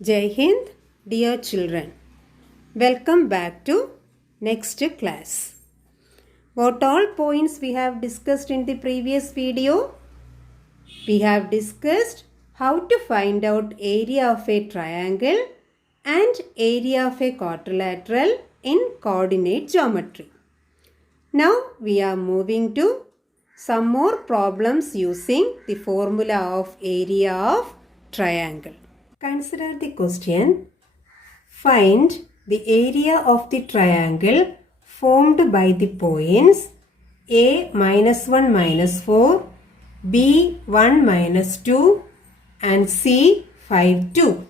Jai Hind, dear children. Welcome back to next class. What all points we have discussed in the previous video? We have discussed how to find out area of a triangle and area of a quadrilateral in coordinate geometry. Now we are moving to some more problems using the formula of area of triangle. Consider the question. Find the area of the triangle formed by the points A -1 -4, B 1 -2 and C 5 2.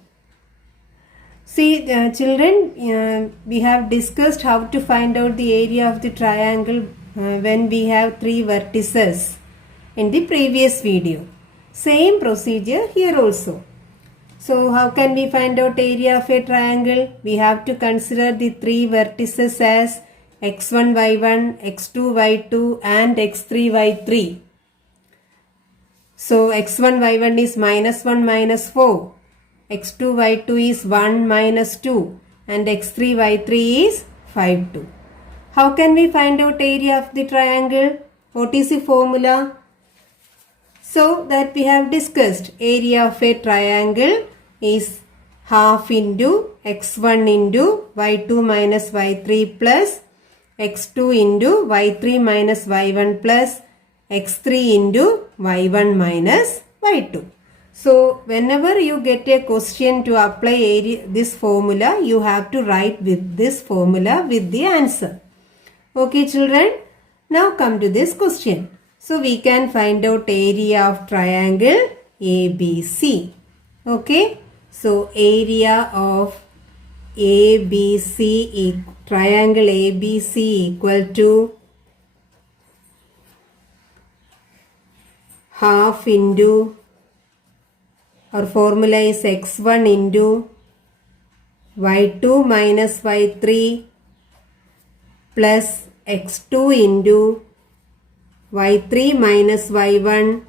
See children, we have discussed how to find out the area of the triangle when we have three vertices in the previous video. Same procedure here also. So how can we find out area of a triangle? We have to consider the three vertices as x1, y1, x2, y2 and x3, y3. So x1, y1 is -1, -4. x2, y2 is 1, -2 and x3, y3 is 5, 2. How can we find out area of the triangle? What is the formula? So that we have discussed, area of a triangle is half into x1 into y2 minus y3 plus x2 into y3 minus y1 plus x3 into y1 minus y2. So whenever you get a question to apply this formula, you have to write with this formula with the answer. Okay children, now come to this question. So we can find out area of triangle ABC. Okay. So area of ABC, triangle ABC equal to half into, our formula is x1 into y2 minus y3 plus x2 into y3 minus y1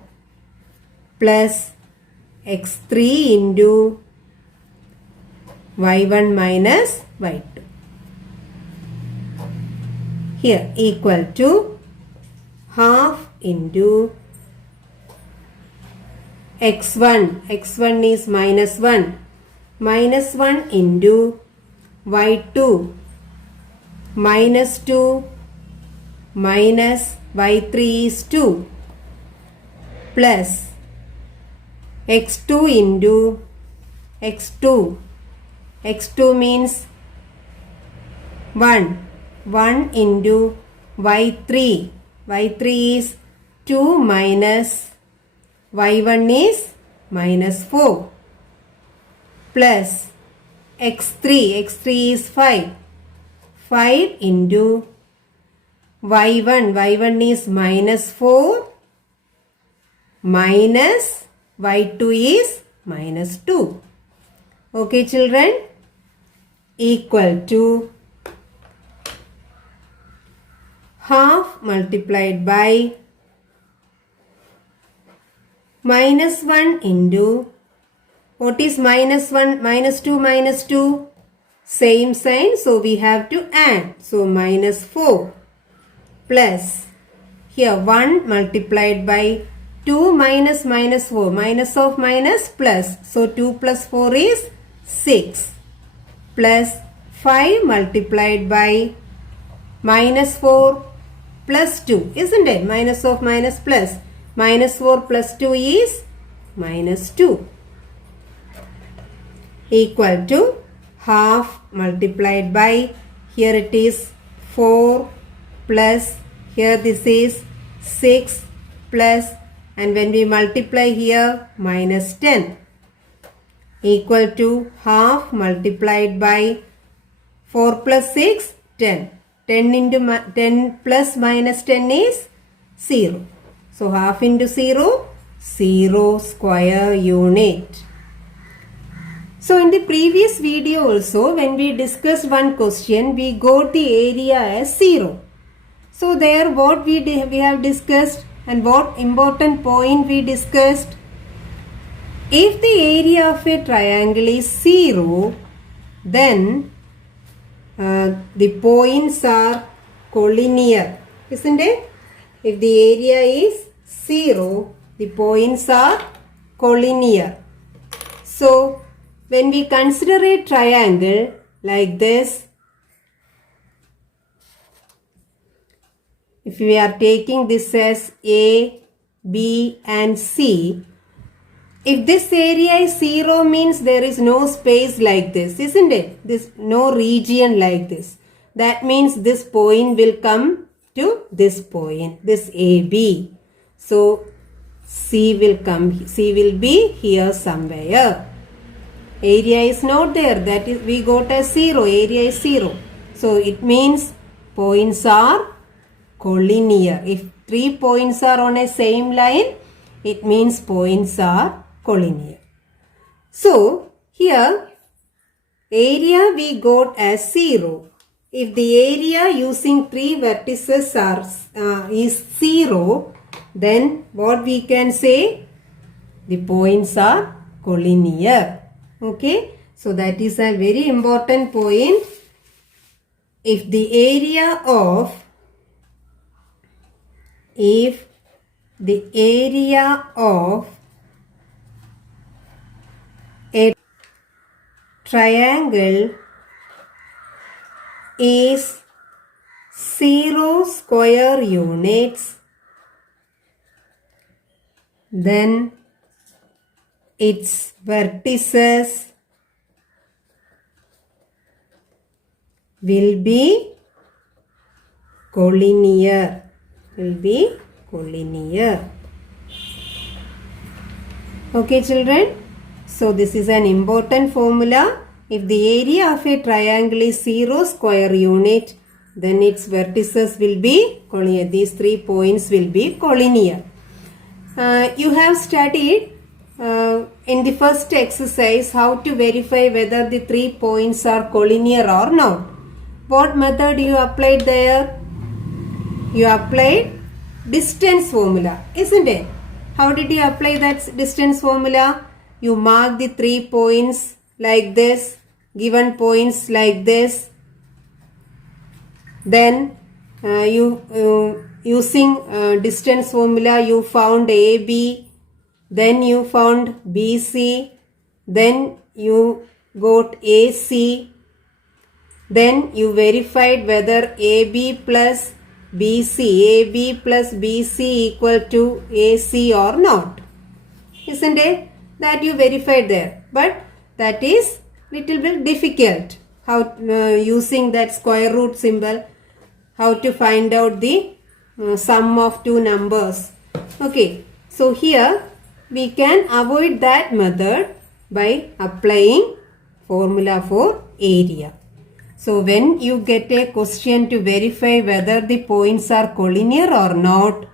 plus x3 into y1 minus y2. Here equal to half into x1. x1 is -1. -1 into y2 -2 minus y3 is 2 plus x2 into x2. x2 means 1. 1 into y3. y3 is 2 minus y1 is -4 plus x3. x3 is 5. 5 into y1. y1 is -4 minus y2 is -2. Okay children, equal to half multiplied by -1 into, what is -1, -2, -2? Same sign, so we have to add. So -4 plus, here 1 multiplied by 2 minus -4, minus of minus plus. So 2 plus 4 is 6 plus 5 multiplied by -4 plus 2, isn't it? Minus of minus plus. -4 plus 2 is -2 equal to half multiplied by, here it is 4 plus, here this is 6 plus, and when we multiply here -10 equal to half multiplied by 4 plus 6, 10. 10 into 10 plus -10 is 0. So half into 0, 0 square unit. So in the previous video also, when we discussed one question, we got the area as 0. So there what we have discussed and what important point we discussed? If the area of a triangle is 0, then the points are collinear, isn't it? If the area is 0, the points are collinear. So, when we consider a triangle like this, if we are taking this as A, B and C, if this area is 0 means there is no space like this, isn't it? This no region like this. That means this point will come to this point, this AB. So, C will be here somewhere. Area is not there, that is we got as 0, area is 0. So, it means points are collinear. If 3 points are on a same line, it means points are collinear. So, here area we got as 0. If the area using 3 vertices is 0, then what we can say? The points are collinear. Okay, so that is a very important point. If the area of a triangle is 0 square units, then its vertices will be collinear. Okay, children. So, this is an important formula. If the area of a triangle is 0 square unit, then its vertices will be collinear. These 3 points will be collinear. You have studied in the first exercise how to verify whether the 3 points are collinear or not. What method you applied there? You applied distance formula, isn't it? How did you apply that distance formula? You mark the 3 points like this, given points like this. Then using distance formula you found AB, then you found BC, then you got AC, then you verified whether AB plus BC equal to AC or not. Isn't it? That you verified there. But that is little bit difficult. How using that square root symbol, how to find out the sum of 2 numbers. Okay. So here we can avoid that method by applying formula for area. So when you get a question to verify whether the points are collinear or not,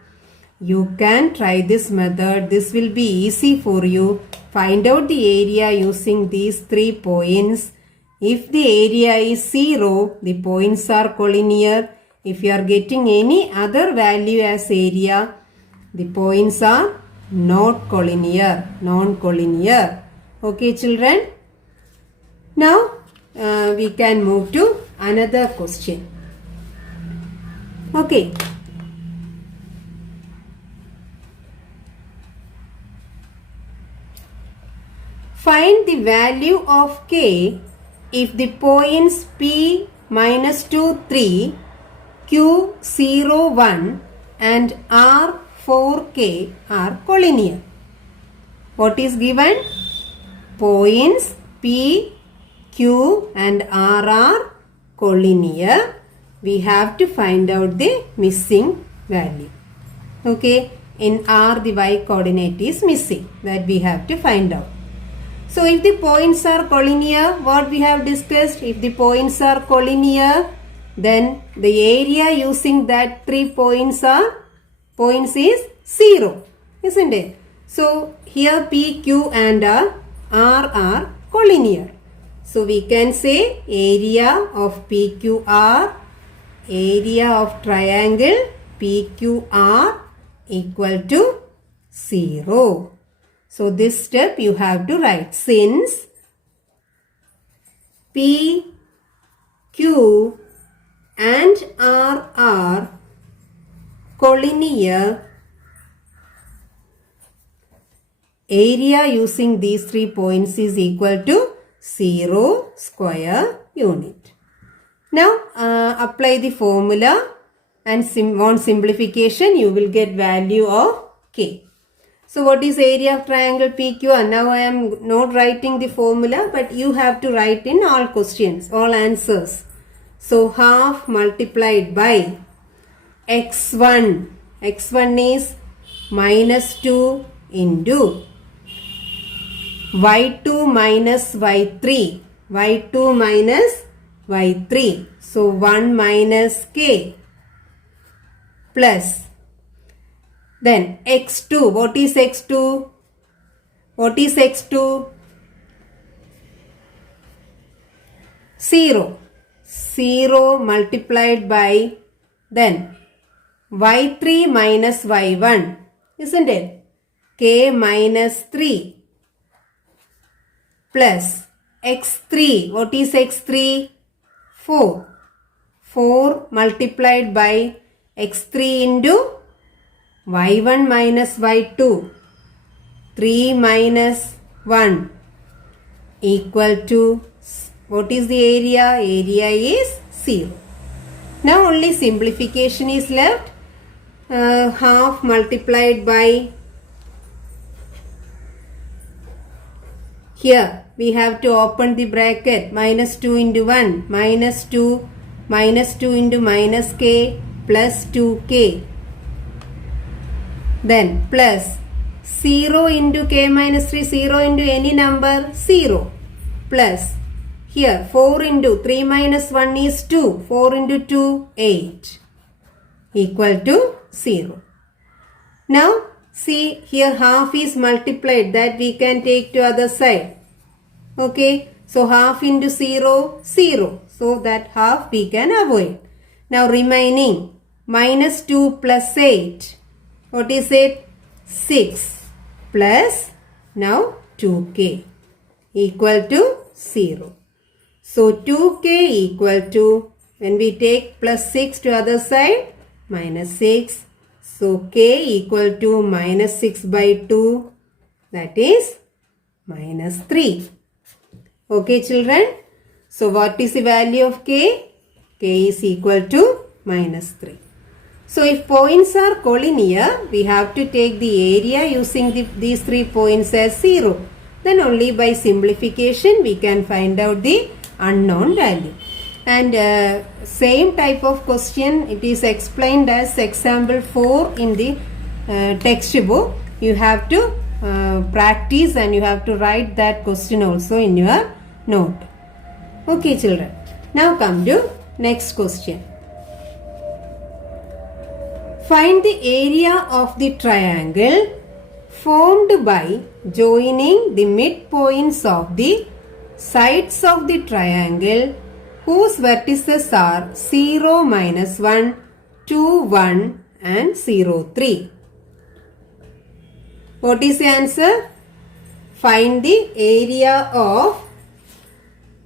you can try this method. This will be easy for you. Find out the area using these 3 points. If the area is 0, the points are collinear. If you are getting any other value as area, the points are not collinear, non-collinear. Okay, children? Now, we can move to another question. Okay. Find the value of k if the points P minus 2, 3, Q 0, 1 and R 4K are collinear. What is given? Points P, Q and R are collinear. We have to find out the missing value. Okay, in R the y coordinate is missing. That we have to find out. So if the points are collinear, what we have discussed, if the points are collinear, then the area using that 3 points is 0, isn't it? So here P, Q and R are collinear. So we can say area of PQR, area of triangle PQR equal to 0. So this step you have to write. Since P, Q and R are collinear, area using these 3 points is equal to 0 square unit. Now apply the formula and on simplification you will get value of K. So what is area of triangle PQR? Now I am not writing the formula, but you have to write in all questions, all answers. So half multiplied by x1. x1 is minus 2 into y2 minus y3. y2 minus y3. So 1 minus k plus. Then x2. What is x2? What is x2? 0. 0 multiplied by then y3 minus y1. Isn't it? K minus 3 plus x3. What is x3? 4. 4 multiplied by x3 into y1 minus y2, 3 minus 1 equal to, what is the area? Area is 0. Now only simplification is left. Half multiplied by, here we have to open the bracket, minus 2 into 1, minus 2 into minus k plus 2k. Then plus 0 into k minus 3, 0 into any number, 0. Plus here 4 into 3 minus 1 is 2. 4 into 2, 8 equal to 0. Now see here half is multiplied, that we can take to other side. Okay. So half into 0, 0. So that half we can avoid. Now remaining minus 2 plus 8. What is it? 6 plus now 2k equal to 0. So 2k equal to, when we take plus 6 to other side, minus 6. So k equal to minus 6 by 2, that is minus 3. Okay children. So what is the value of k? K is equal to minus 3. So if points are collinear, we have to take the area using these 3 points as 0. Then only by simplification we can find out the unknown value. And same type of question, it is explained as example 4 in the textbook. You have to practice and you have to write that question also in your note. Okay children. Now come to next question. Find the area of the triangle formed by joining the midpoints of the sides of the triangle whose vertices are 0, minus 1, 2, 1 and 0, 3. What is the answer? Find the area of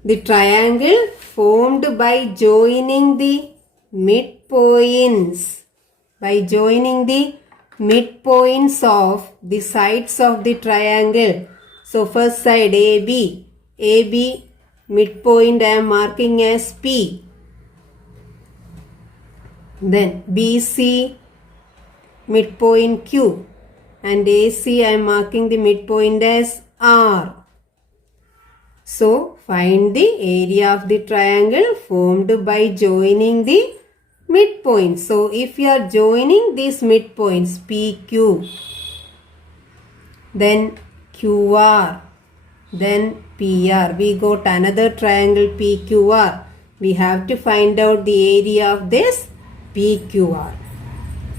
the triangle formed by joining the midpoints. By joining the midpoints of the sides of the triangle. So first side AB. AB midpoint I am marking as P. Then BC midpoint Q. And AC I am marking the midpoint as R. So find the area of the triangle formed by joining the midpoints. So if you are joining these midpoints PQ, then QR, then PR, we got another triangle PQR. We have to find out the area of this PQR.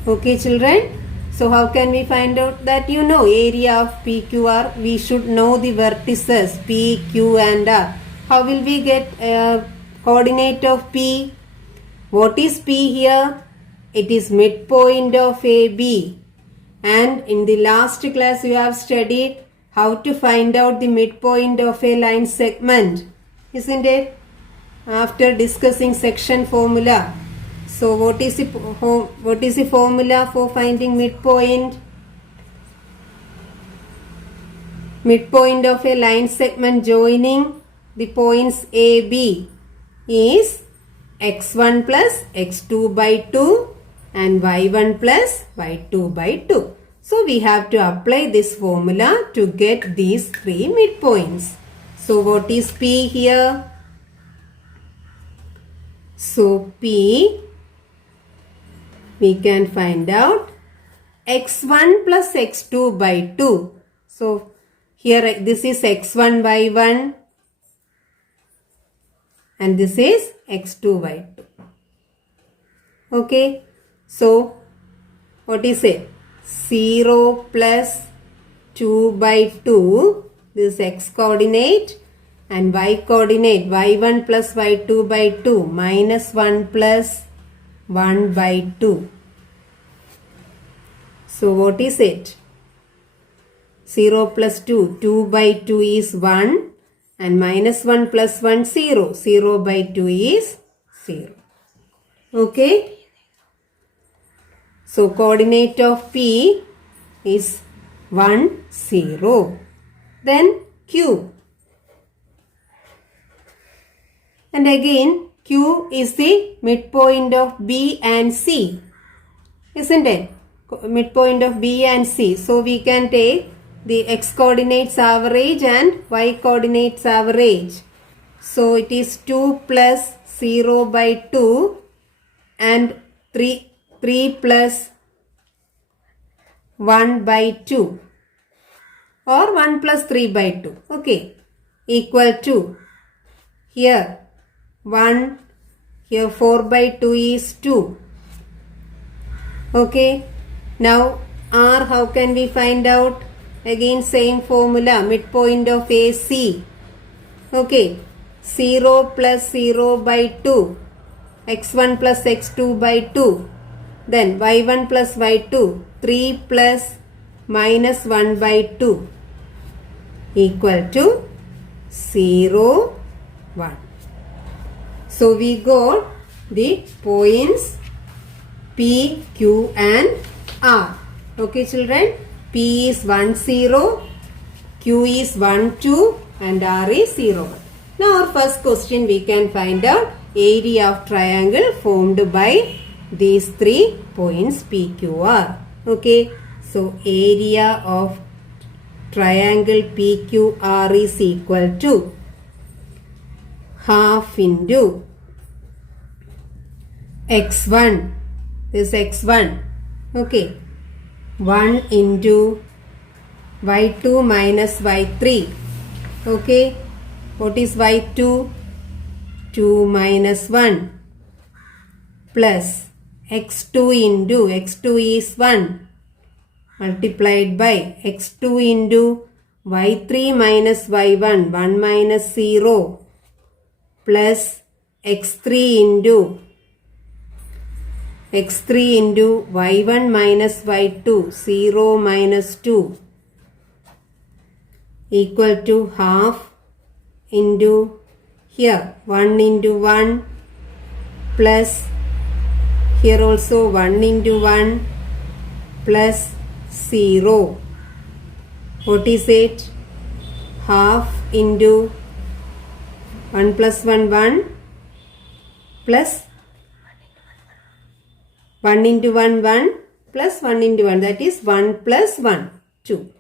Okay children. So how can we find out that? You know area of PQR. We should know the vertices P, Q and R. How will we get coordinate of P? What is P here? It is midpoint of AB. And in the last class you have studied how to find out the midpoint of a line segment, isn't it? After discussing section formula. So what is the formula for finding midpoint? Midpoint of a line segment joining the points A, B is x1 plus x2 by 2 and y1 plus y2 by 2. So we have to apply this formula to get these three midpoints. So what is P here? So P, we can find out x1 plus x2 by 2. So here this is x1 y1 and this is x2 by 2. Okay. So what is it? 0 plus 2 by 2. This is x coordinate. And y coordinate, y1 plus y2 by 2 minus 1 plus 1 by 2. So what is it? 0 plus 2, 2 by 2 is 1 and minus 1 plus 1, 0. 0 by 2 is 0. Okay. So coordinate of P is 1, 0. Then Q. And again, Q is the midpoint of B and C, isn't it? Midpoint of B and C. So we can take the x coordinates average and y coordinates average. So it is 2 plus 0 by 2 and 3 plus 1 by 2 or 1 plus 3 by 2. Okay. Equal to here 1, here 4 by 2 is 2. Okay. Now R, how can we find out? Again same formula, midpoint of AC. Okay. 0 plus 0 by 2. x1 plus x2 by 2. Then y1 plus y2. 3 plus minus 1 by 2 equal to 0, 1. So we got the points P, Q and R. Okay children, P is 1, 0, Q is 1, 2 and R is 0, 1. Now our first question we can find out area of triangle formed by these three points P, Q, R. Okay, so area of triangle P, Q, R is equal to half into x1, this x1, okay, 1 into y2 minus y3, okay, what is y2? 2 minus 1 plus x2 into, x2 is 1 multiplied by x2 into y3 minus y1, 1 minus 0 plus x3 into y1 minus y2, 0 minus 2 equal to half into here 1 into 1 plus here also 1 into 1 plus 0. What is it? Half into 1 plus 1, 1 plus 1 into 1, 1 plus 1 into 1, that is 1 plus 1, 2.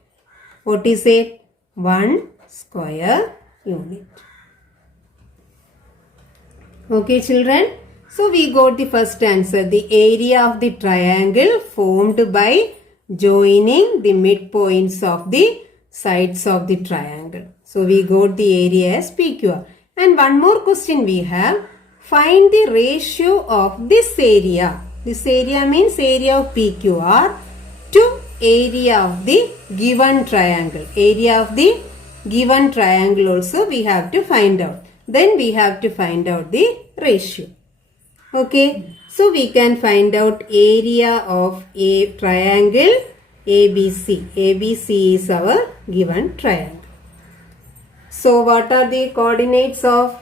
What is it? 1 square unit. Okay children, so we got the first answer, the area of the triangle formed by joining the midpoints of the sides of the triangle. So we got the area as PQR. And one more question we have, find the ratio of this area. This area means area of PQR to area of the given triangle. Area of the given triangle also we have to find out. Then we have to find out the ratio. Okay. So we can find out area of a triangle. ABC. ABC is our given triangle. So what are the coordinates of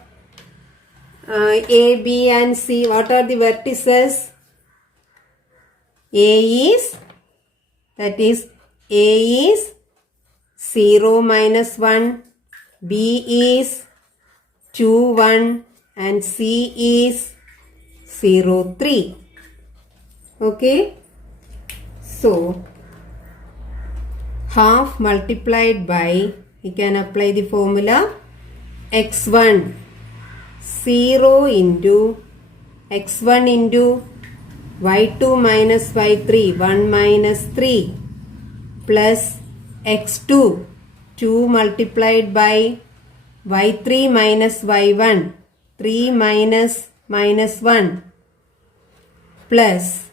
A, B and C? What are the vertices? A is 0, -1, B is 2, 1 and C is 0, 3. Okay. So half multiplied by, we can apply the formula x1 0 into x1 into y2 minus y3 1 minus 3 plus x2 2 multiplied by y3 minus y1 3 minus 1 plus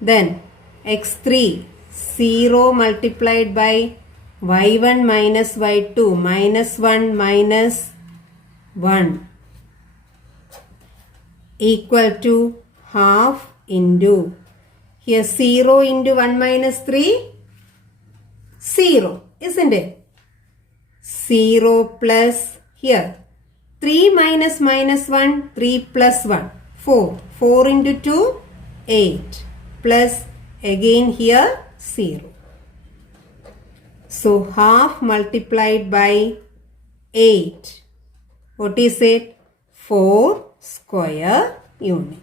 then x3 0 multiplied by y1 minus y2 minus 1 minus 1 equal to half into, here 0 into 1 minus 3, 0, isn't it? 0 plus here 3 minus 1, 3 plus 1, 4. 4 into 2, 8 plus again here 0. So half multiplied by 8. What is it? 4 square unit.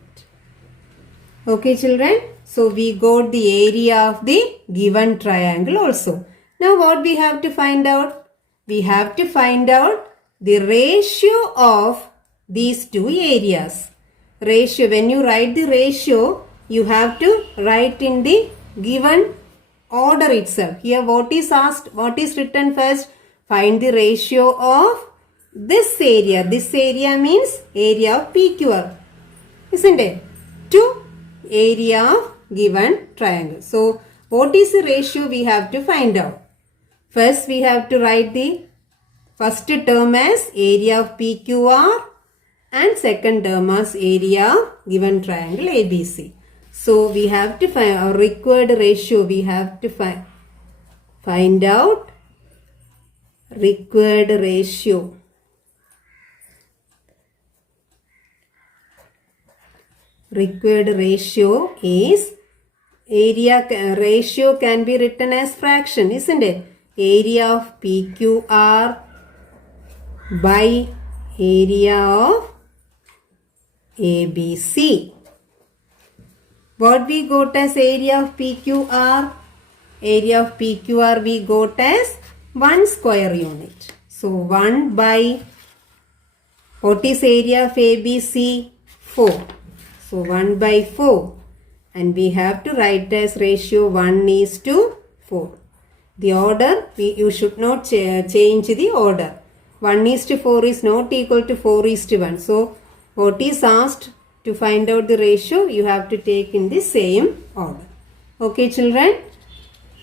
Okay children. So we got the area of the given triangle also. Now what we have to find out? We have to find out the ratio of these two areas. Ratio. When you write the ratio, you have to write in the given order itself. Here what is asked, what is written first? Find the ratio of this area. This area means area of PQR, isn't it? To area of given triangle. So what is the ratio we have to find out? First we have to write the first term as area of PQR and second term as area of given triangle ABC. So we have to find our required ratio. We have to find out required ratio. Required ratio is ratio can be written as fraction, isn't it? Area of PQR by area of ABC. What we got as area of PQR? Area of PQR we got as 1 square unit. So 1 by, what is area of ABC? 4. So 1 by 4. And we have to write as ratio 1:4. The order, you should not change the order. 1:4 is not equal to 4:1. So what is asked to find out the ratio, you have to take in the same order. Okay children.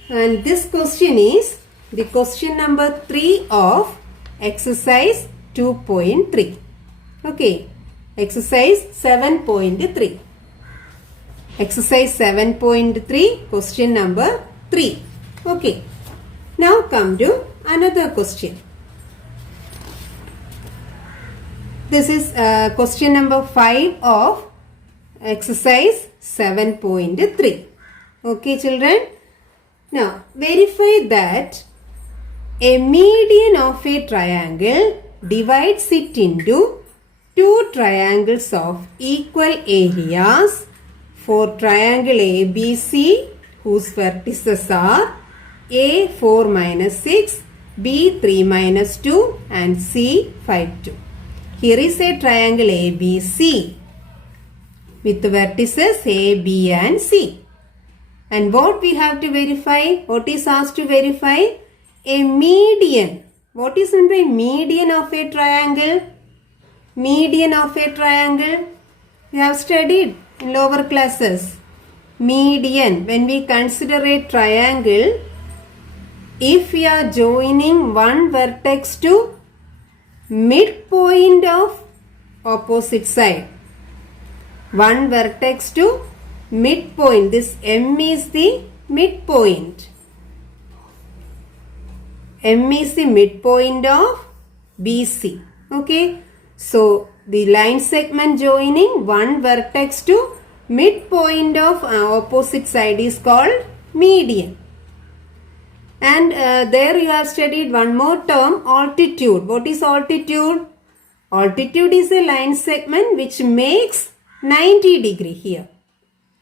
And this question is the question number 3 of exercise 2.3. Okay. Exercise 7.3. Exercise 7.3, question number 3. Okay. Now come to another question. This is question number 5 of exercise 7.3. Okay children. Now verify that a median of a triangle divides it into two triangles of equal areas for triangle ABC whose vertices are A 4 minus 6, B 3 minus 2 and C 5 2. Here is a triangle ABC with the vertices A, B and C. And what we have to verify? What is asked to verify? A median. What is meant by median of a triangle? Median of a triangle. We have studied in lower classes. Median. When we consider a triangle, if we are joining one vertex to midpoint of opposite side. One vertex to midpoint. This M is the midpoint. M is the midpoint of BC. Okay. So the line segment joining one vertex to midpoint of opposite side is called median. And there you have studied one more term, altitude. What is altitude? Altitude is a line segment which makes 90 degree here.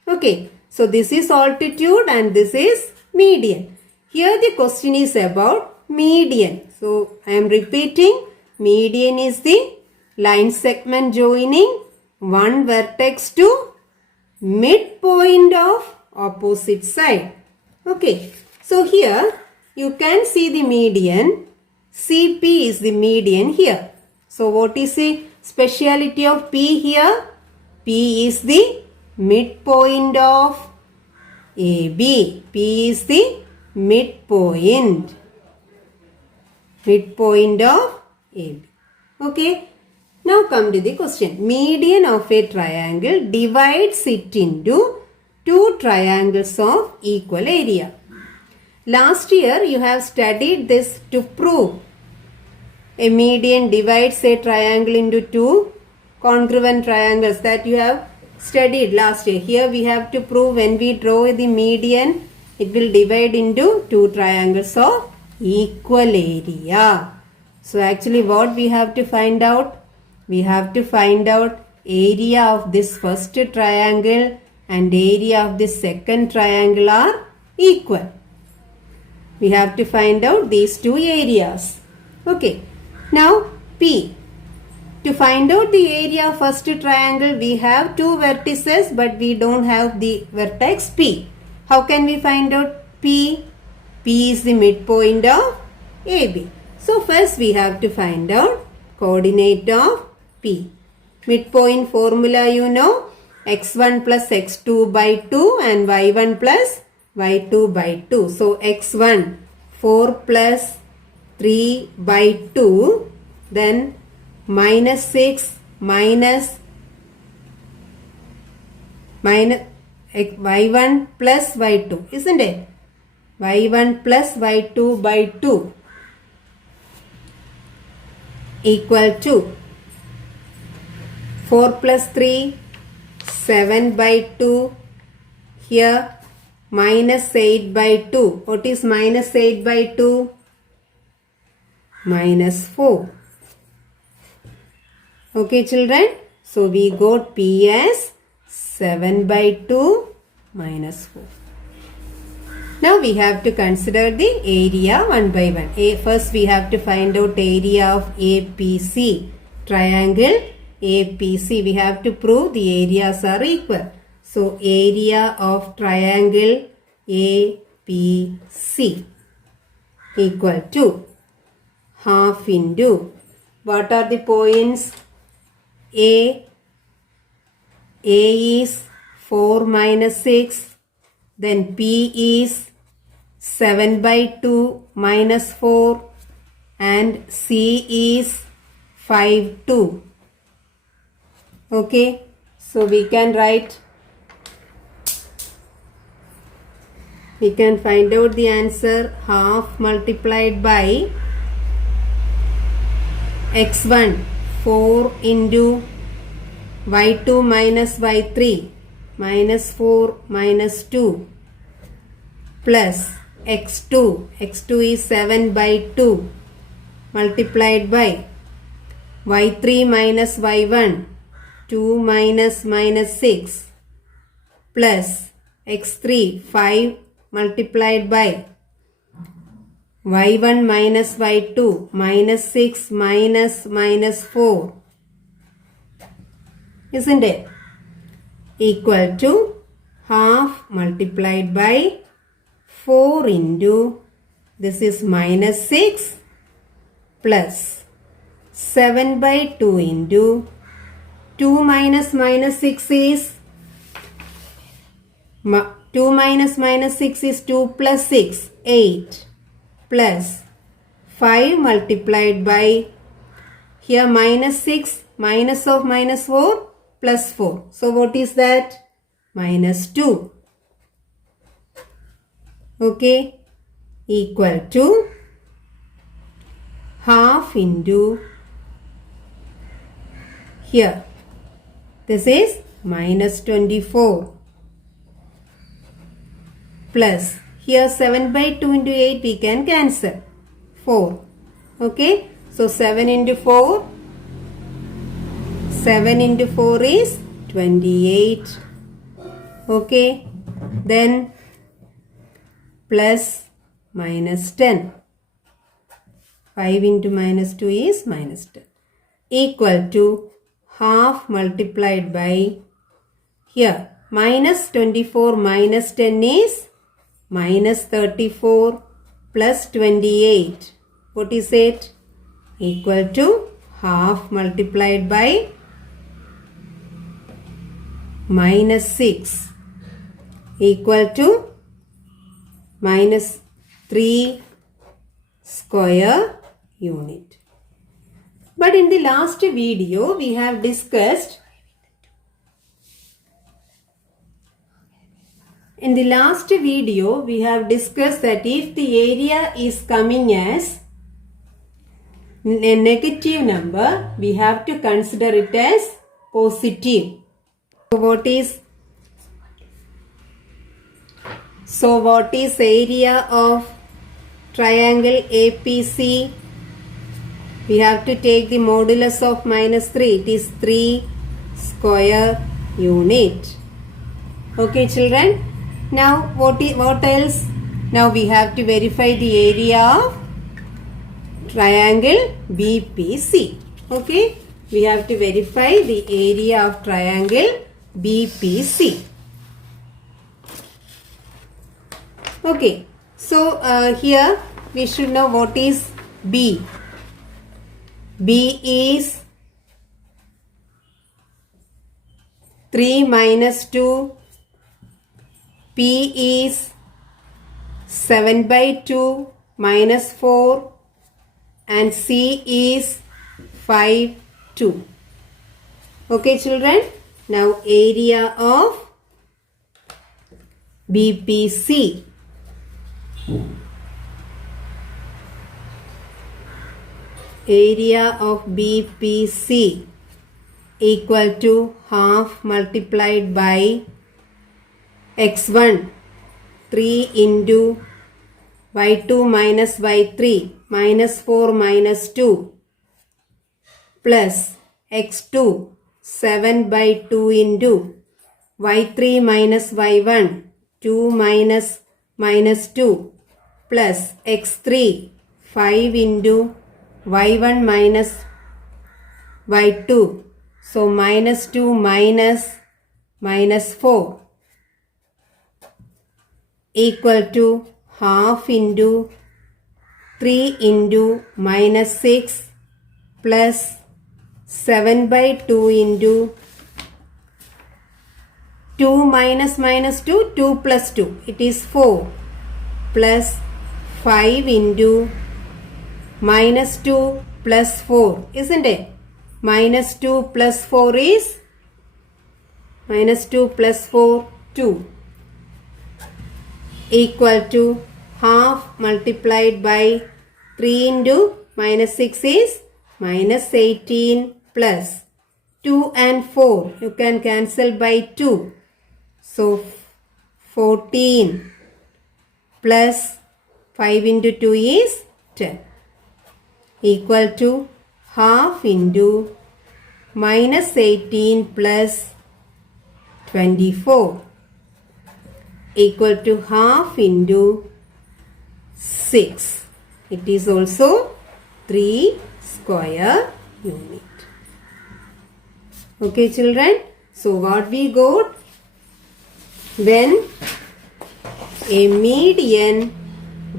Okay. So this is altitude and this is median. Here the question is about median. So I am repeating, median is the line segment joining one vertex to midpoint of opposite side. Okay. So here you can see the median. CP is the median here. So what is the speciality of P here? P is the midpoint of AB. P is the midpoint. Midpoint of AB. Okay. Now come to the question. Median of a triangle divides it into two triangles of equal area. Last year you have studied this to prove a median divides a triangle into two congruent triangles, that you have studied last year. Here we have to prove when we draw the median, it will divide into two triangles of equal area. So actually what we have to find out? We have to find out area of this first triangle and area of this second triangle are equal. We have to find out these two areas. Okay. Now P. To find out the area of first triangle, we have two vertices but we don't have the vertex P. How can we find out P? P is the midpoint of AB. So first we have to find out coordinate of P. Midpoint formula you know, x1 plus x2 by 2 and y1 plus y2 by 2. So x1 4 plus 3 by 2, then minus 6 minus y1 plus y2, isn't it? y1 plus y2 by 2 equal to 4 plus 3, 7 by 2, here minus 8 by 2. What is minus 8 by 2? Minus 4. Okay children, so we got P as 7 by 2 minus 4. Now we have to consider the area one by one. First we have to find out area of APC. Triangle APC. We have to prove the areas are equal. So area of triangle APC equal to half into, what are the points? A is 4 minus 6, then P is 7 by 2 minus 4 and C is 5, 2. Okay, so we can write, we can find out the answer, half multiplied by x1 4 into y2 minus y3 minus 4 minus 2 plus x2 is 7 by 2 multiplied by y3 minus y1 2 minus minus 6 plus x3 5 multiplied by y1 minus y2 minus 6 minus minus 4, isn't it? Equal to half multiplied by 4 into, this is minus 6 plus 7 by 2 into 2 minus minus 6 is 2 minus minus 6 is 2 plus 6, 8 plus 5 multiplied by, here minus 6 minus of minus 4 plus 4. So what is that? Minus 2. Okay, equal to half into here. This is minus 24 plus here 7 by 2 into 8 we can cancel 4. Okay, so 7 into 4 is 28. Okay, then plus minus 10. 5 into minus 2 is minus 10 equal to half multiplied by here minus 24 minus 10 is minus 34 plus 28. What is it? Equal to half multiplied by minus 6 equal to minus 3 square unit. But in the last video we have discussed that if the area is coming as a negative number, we have to consider it as positive. So what is area of triangle APC? We have to take the modulus of minus 3. It is 3 square unit. Okay, children. Now what else? Now we have to verify the area of triangle BPC. Okay, we have to verify the area of triangle BPC. Okay, so here we should know what is B. B is 3 minus 2. P is 7 by 2 minus 4 and C is 5, 2. Okay, children. Now area of BPC. Area of BPC equal to half multiplied by x1 3 into y2 minus y3 minus 4 minus 2 plus x2 7 by 2 into y3 minus y1 2 minus minus 2 plus x3 5 into y1 minus y2. So minus 2 minus minus 4 equal to half into 3 into minus 6 plus 7 by 2 into 2 minus minus 2, 2 plus 2. It is 4 plus 5 into minus 2 plus 4. Isn't it? Minus 2 plus 4 is minus 2 plus 4, 2. Equal to half multiplied by 3 into minus 6 is minus 18 plus 2 and 4. You can cancel by 2. So 14 plus 5 into 2 is 10. Equal to half into minus 18 plus 24 equal to half into 6. It is also 3 square unit. Okay, children. So what we got? When a median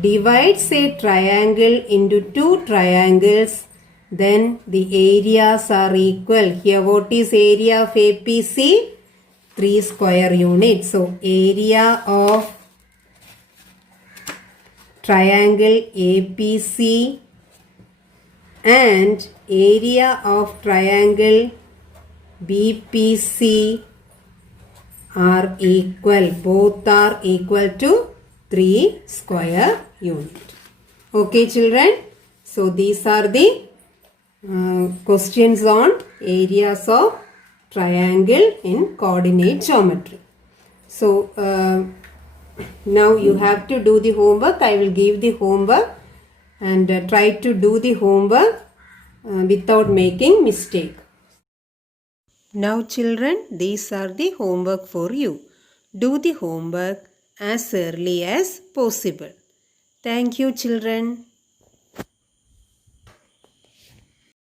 divides a triangle into two triangles, then the areas are equal. Here what is area of APC? 3 square units. So area of triangle APC and area of triangle BPC are equal. Both are equal to 3 square unit. Okay, children. So these are the questions on areas of triangle in coordinate geometry. So now you have to do the homework. I will give the homework and try to do the homework without making mistake. Now children, these are the homework for you. Do the homework as early as possible. Thank you children.